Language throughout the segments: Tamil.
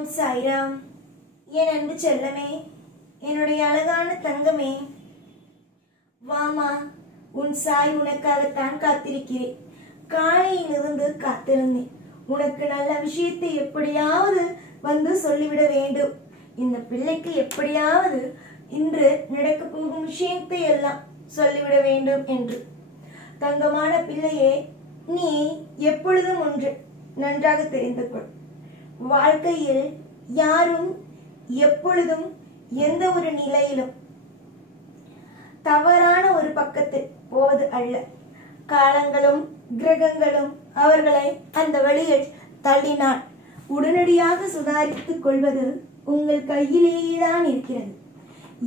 ஓம் சாய்ராம். என் அன்பு செல்லமே, என்னுடைய அழகான தங்கமே, வாமா, உன் சாய் உனக்காகத்தான் காத்திருக்கிறேன். காலையிலிருந்து காத்திருந்தேன். உனக்கு நல்ல விஷயத்தை எப்படியாவது வந்து சொல்லிவிட வேண்டும். இந்த பிள்ளைக்கு எப்படியாவது இன்று நடக்க போகும் விஷயத்தை எல்லாம் சொல்லிவிட வேண்டும் என்று. தங்கமான பிள்ளையே, நீ எப்பொழுதும் ஒன்று நன்றாக தெரிந்து கொள். வாழ்க்கையில் யாரும் எப்பொழுதும் எந்த ஒரு நிலையிலும் தவறான ஒரு பக்கத்தில் போவது அல்ல. காலங்களும் கிரகங்களும் அவர்களை அந்த வழியில் தள்ளினால் உடனடியாக சுதாரித்துக் கொள்வது உங்கள் கையிலேயேதான் இருக்கிறது.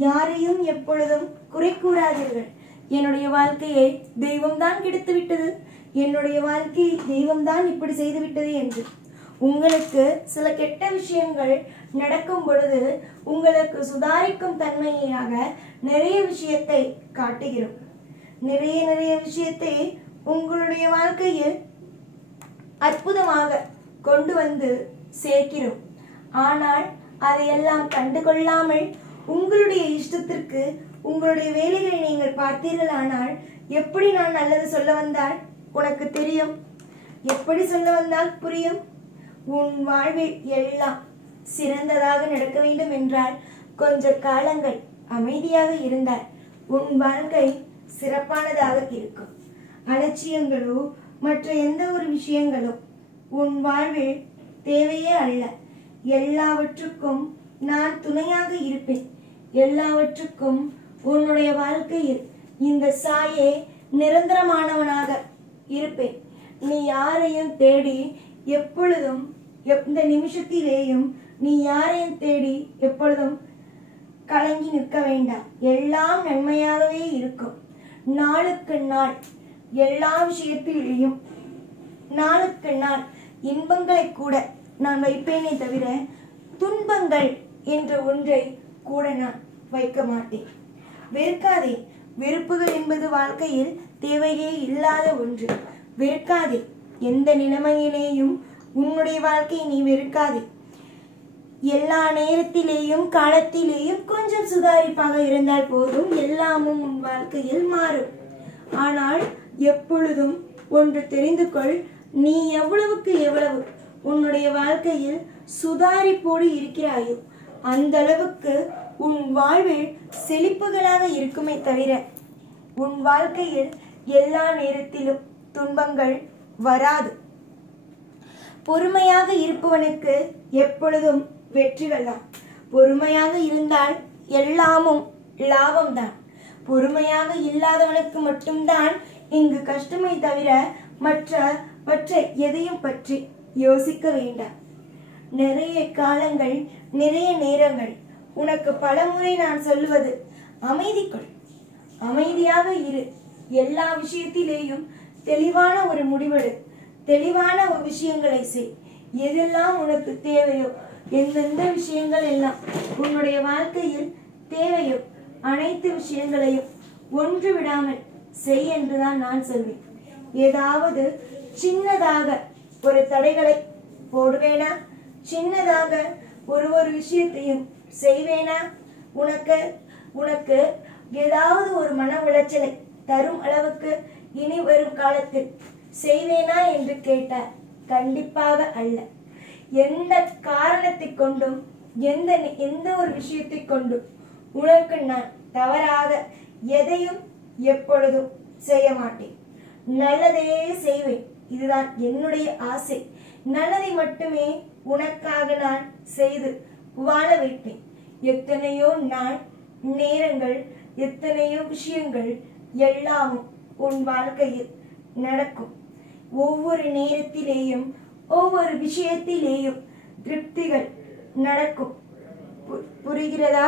யாரையும் எப்பொழுதும் குறை கூறாதீர்கள். என்னுடைய வாழ்க்கையை தெய்வம்தான் கெடுத்து விட்டது, என்னுடைய வாழ்க்கையை தெய்வம்தான் இப்படி செய்து விட்டது என்று. உங்களுக்கு சில கெட்ட விஷயங்கள் நடக்கும் பொழுது உங்களுக்கு சுதாரிக்கும் தன்மையாக நிறைய விஷயத்தை காட்டுகிறோம். நிறைய விஷயத்தை உங்களுடைய வாழ்க்கையில் அற்புதமாக கொண்டு வந்து சேர்க்கிறோம். ஆனால் அதையெல்லாம் கண்டுகொள்ளாமல் உங்களுடைய இஷ்டத்திற்கு உங்களுடைய வேலைகளை நீங்கள் பார்த்தீர்களானால், எப்படி நான் நல்லது சொல்ல வந்தால் உனக்கு தெரியும், எப்படி சொல்ல வந்தால் புரியும். உன் வாழ்வில் எல்லாம் சிறந்ததாக நடக்க வேண்டும் என்றால் கொஞ்ச காலங்கள் அமைதியாக இருந்தால் உன் வாழ்க்கை சிறப்பானதாக இருக்கும். அலட்சியங்களோ மற்ற எந்த ஒரு விஷயங்களோ உன் வாழ்வில் தேவையே அல்ல. எல்லாவற்றுக்கும் நான் துணையாக இருப்பேன். எல்லாவற்றுக்கும் உன்னுடைய வாழ்க்கையில் இந்த சாயே நிரந்தரமானவனாக இருப்பேன். நீ யாரையும் தேடி எப்பொழுதும் எந்த நிமிஷத்திலேயும் நீ யாரையும் தேடி எப்பொழுதும் கலங்கி நிற்க வேண்டாம். எல்லாம் நன்மையாகவே இருக்கும். நாளுக்கு நாள் எல்லா விஷயத்திலேயும் நாளுக்கு நாள் இன்பங்களை கூட நான் வைப்பேனே தவிர துன்பங்கள் என்ற ஒன்றை கூட நான் வைக்க மாட்டேன். வெறுக்காதே. வெறுப்புகள் என்பது வாழ்க்கையில் தேவையே இல்லாத ஒன்று. வெறுக்காதே. எந்த நிலைமையிலேயும் உன்னுடைய வாழ்க்கையை நீ வெறுக்காதே. எல்லா நேரத்திலேயும் காலத்திலேயும் கொஞ்சம் சுதாரிப்பாக இருந்தால் போதும், எல்லாமும் உன் வாழ்க்கையில் மாறும். ஆனால் எப்பொழுதும் ஒன்று தெரிந்து கொள், நீ எவ்வளவுக்கு எவ்வளவு உன்னுடைய வாழ்க்கையில் சுதாரிப்போடு இருக்கிறாயோ அந்த அளவுக்கு உன் வாழ்வில் செழிப்புகளாக இருக்குமே தவிர உன் வாழ்க்கையில் எல்லா நேரத்திலும் துன்பங்கள் வராது. பொறுமையாக இருப்பவனுக்கு எப்பொழுதும் வெற்றிகள் தான். பொறுமையாக இருந்தால் எல்லாமும் லாபம்தான். பொறுமையாக இல்லாதவனுக்கு மட்டும்தான் இங்கு கஷ்டமே தவிர மற்ற எதையும் பற்றி யோசிக்க வேண்டாம். நிறைய காலங்கள் நிறைய நேரங்கள் உனக்கு பலமுறை நான் சொல்லுவது, அமைதி கொள், அமைதியாக இரு. எல்லா விஷயத்திலேயும் தெளிவான ஒரு முடிவெடு, தெளிவான ஒரு விஷயங்களை செய். எதெல்லாம் உனக்கு தேவையோ, எந்தெந்த விஷயங்கள் எல்லாம் உன்னுடைய வாழ்க்கையில் தேவையோ அனைத்து விஷயங்களையும் ஒன்று விடாமல் செய் என்றுதான் நான் சொல்வேன். ஏதாவது சின்னதாக ஒரு தடைகளை போடுவேனா, சின்னதாக ஒரு விஷயத்தையும் செய்வேனா, உனக்கு ஏதாவது ஒரு மன உளைச்சலை தரும் அளவுக்கு இனி வரும் காலத்தில் செய்வேனா என்று கேட்டால் கண்டிப்பாக அல்ல. எந்த காரணத்தை கொண்டும் எந்த ஒரு விஷயத்தை கொண்டும் உனக்கு நான் தவறாக எதையும் எப்பொழுதும் செய்ய மாட்டேன். நல்லதே செய்வேன். இதுதான் என்னுடைய ஆசை. நல்லதை மட்டுமே உனக்காக நான் செய்து வாழ வைப்பேன். எத்தனையோ நாள் நேரங்கள், எத்தனையோ விஷயங்கள் எல்லாமும் உன் வாழ்க்கையில் நடக்கும். ஒவ்வொரு நேரத்திலேயும் ஒவ்வொரு விஷயத்திலேயும் திருப்திகள் நடக்கும். புரிகிறதா?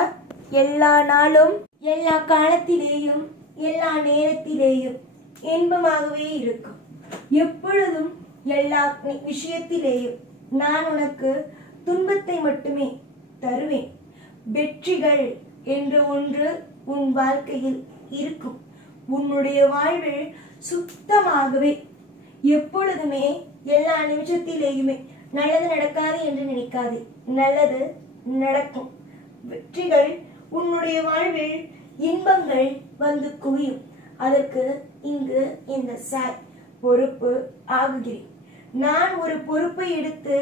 எல்லா நாளும் எல்லா காலத்திலேயும் எல்லா நேரத்திலேயும் இன்பமாகவே இருக்கும். எப்பொழுதும் எல்லா விஷயத்திலேயும் நான் உனக்கு துன்பத்தை மட்டுமே தருவேன். வெற்றிகள் என்று ஒன்று உன் வாழ்க்கையில் இருக்கும். உன்னுடைய வாழ்வில் சுத்தமாகவே எப்பொழுதுமே எல்லா நிமிஷத்திலேயுமே நல்லது நடக்காது என்று நினைக்காதே. நல்லது நடக்கும். வெற்றிகள் உன்னுடைய வாழ்வில் இன்பங்கள் வந்து குவியும். அதற்கு இங்கு இந்த சாய் பொறுப்பு ஆகுகிறேன். நான் ஒரு பொறுப்பை எடுத்து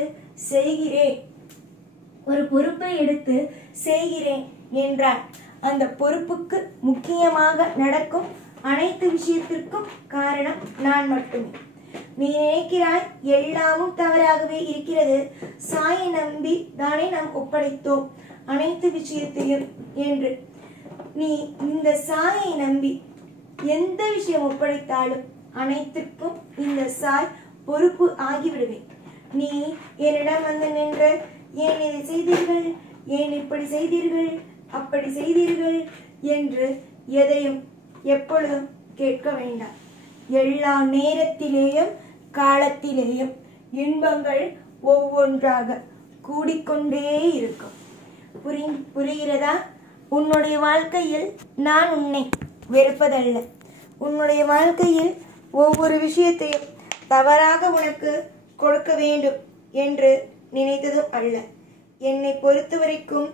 செய்கிறேன் என்றால் அந்த பொறுப்புக்கு முக்கியமாக நடக்கும் அனைத்து விஷயத்திற்கும் காரணம் நான் மட்டுமே. நீ நினைக்கிறாய் எல்லாமும் தவறாகவே இருக்கிறது, சாயை நம்பி தானே நாம் ஒப்படைத்தோம் அனைத்து விஷயத்தையும் என்று. நீ இந்த சாயை நம்பி எந்த விஷயம் ஒப்படைத்தாலும் அனைத்திற்கும் இந்த சாய் பொறுப்பு ஆகிவிடுவேன். நீ என்னிடம் வந்து நின்று ஏன் இதை செய்தீர்கள், ஏன் இப்படி செய்தீர்கள், அப்படி செய்தீர்கள் என்று எதையும் எப்பொழுதும் கேட்க வேண்டாம். எல்லா நேரத்திலேயும் காலத்திலேயும் இன்பங்கள் ஒவ்வொன்றாக கூடிக்கொண்டே இருக்கும். புரிகிறதா? உன்னுடைய வாழ்க்கையில் நான் உன்னை வெறுப்பதல்ல. உன்னுடைய வாழ்க்கையில் ஒவ்வொரு விஷயத்தையும் தவறாக உனக்கு கொடுக்க வேண்டும் என்று நினைத்ததும் அல்ல. என்னை பொறுத்த வரைக்கும்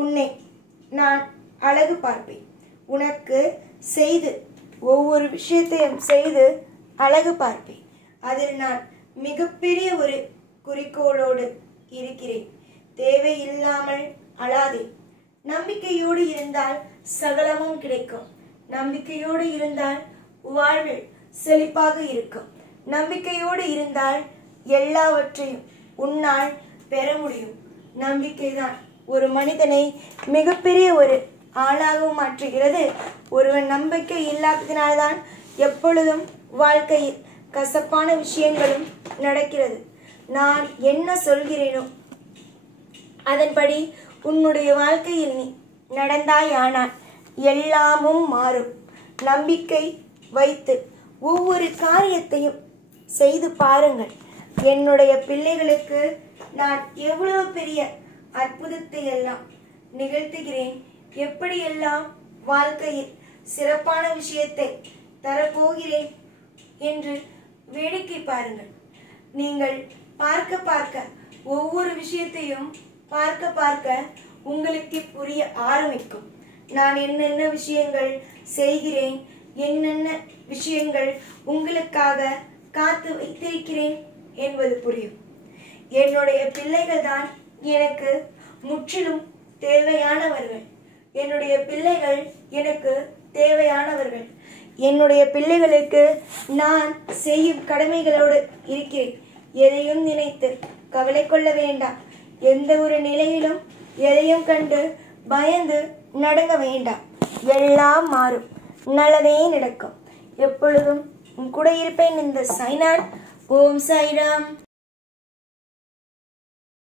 உன்னை நான் அழகு பார்ப்பேன். உனக்கு செய்து ஒவ்வொரு விஷயத்தையும் செய்து அழகு பார்ப்பேன். அதில் நான் மிகப்பெரிய ஒரு குறிக்கோளோடு இருக்கிறேன். தேவையில்லாமல் அழாதே. நம்பிக்கையோடு இருந்தால் சகலமும் கிடைக்கும். நம்பிக்கையோடு இருந்தால் வாழ்வில் செழிப்பாக இருக்கும். நம்பிக்கையோடு இருந்தால் எல்லாவற்றையும் உன்னால் பெற முடியும். நம்பிக்கைதான் ஒரு மனிதனை மிகப்பெரிய ஒரு ஆளாகவும் மாற்றுகிறது. ஒருவன் நம்பிக்கை இல்லாததினால்தான் எப்பொழுதும் வாழ்க்கையில் கசப்பான விஷயங்களும் நடக்கிறது. நான் என்ன சொல்கிறேனோ அதன்படி உன்னுடைய வாழ்க்கையில் நீ நடந்தாயானால் எல்லாமும் மாறும். நம்பிக்கை வைத்து ஒவ்வொரு காரியத்தையும் செய்து பாருங்கள். என்னுடைய பிள்ளைகளுக்கு நான் எவ்வளவு பெரிய அற்புதத்தை எல்லாம் நிகழ்த்துகிறேன், எப்படியெல்லாம் வாழ்க்கையில் சிறப்பான விஷயத்தை தரப்போகிறேன் என்று வேடிக்கை பாருங்கள். நீங்கள் பார்க்க ஒவ்வொரு விஷயத்தையும் பார்க்க உங்களுக்கு புரிய ஆரம்பிக்கும். நான் என்னென்ன விஷயங்கள் செய்கிறேன், என்னென்ன விஷயங்கள் உங்களுக்காக காத்து வைத்திருக்கிறேன் என்பது புரியும். என்னுடைய பிள்ளைகள் தான் எனக்கு முற்றிலும் தேவையானவர்கள். என்னுடைய பிள்ளைகள் எனக்கு தேவையானவர்கள். என்னுடைய பிள்ளைகளுக்கு நான் செய்யும் கடமைகளோடு இருக்கிறேன். எதையும் நினைத்து கவலை கொள்ள வேண்டாம். எந்த ஒரு நிலையிலும் எதையும் கண்டு பயந்து நடுங்க வேண்டாம். எல்லாம் மாறும், நல்லதே நடக்கும். எப்பொழுதும் உன் கூட இருப்பேன். இந்த சாய்நாத். ஓம் சாய்ராம்.